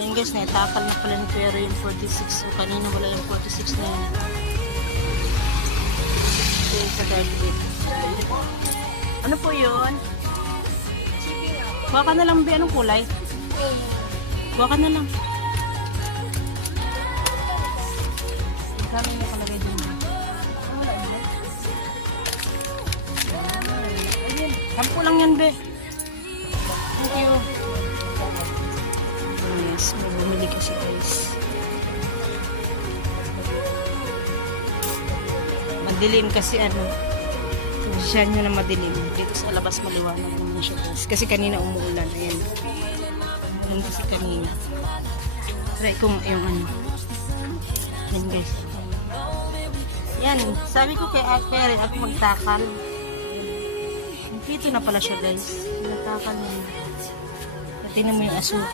Yan guys, naitakal na pala ni Pero yung 46. So, kanina wala yung 46 na yun. Okay, sa 38. Ano po yun? Kuha ka na lang, Be. Anong kulay? Kuha ka na lang. Kami niya palagay din. Sampo lang yan, Be. Thank you. Oh, yes, may bumili kasi guys. Madilim kasi ano. Siya nyo na madilim. Dito sa labas maliwanag naman siya guys. Kasi kanina umuulan. Ayan. Umuulan kasi kanina. Try ko yung ano. Ayan guys. Yan. Sabi ko kay Akpere, ako magtakal. Dito na pala siya guys. Nagtakal niya. Tingnan mo yung aso.